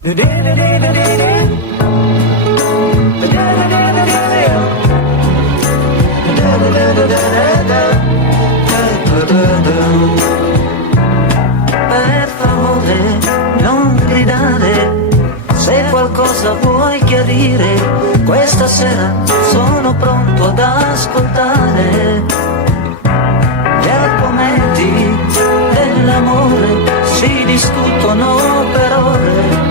Per favore, non gridare, se qualcosa vuoi chiarire, questa sera sono pronto ad ascoltare. Gli argomenti dell'amore si discutono per ore,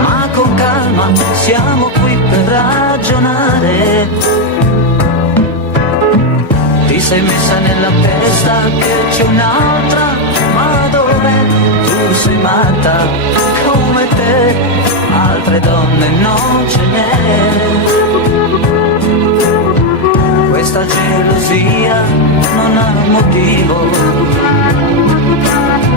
ma con calma siamo qui per ragionare. Ti sei messa nella testa che c'è un'altra, ma dov'è? Tu sei matta come te, altre donne non ce n'è. Questa gelosia non ha motivo,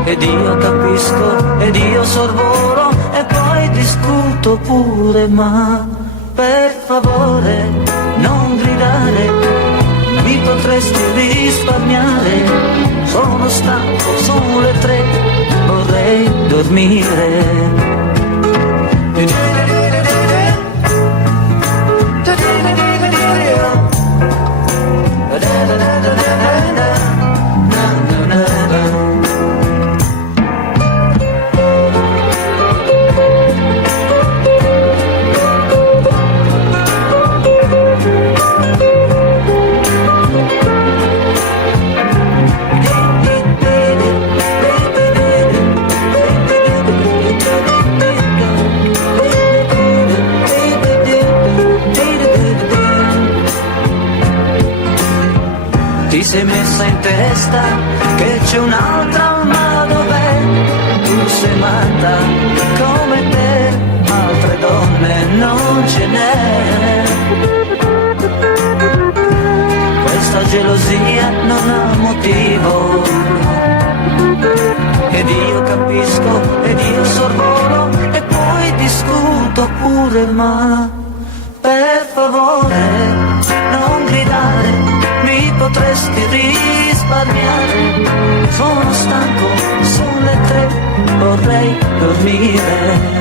ed io capisco, ed io sorvolo, e poi discuto pure, ma per favore non gridare, mi potresti risparmiare, sono stanco, sono le 3, vorrei dormire. Ti sei messa in testa che c'è un'altra, ma dov'è? Tu sei matta come te, altre donne non ce n'è. Questa gelosia non ha motivo, ed io capisco, ed io sorvolo, e poi discuto pure, ma per favore non gridare, mi potresti risparmiare, sono stanco, sono le 3, vorrei dormire.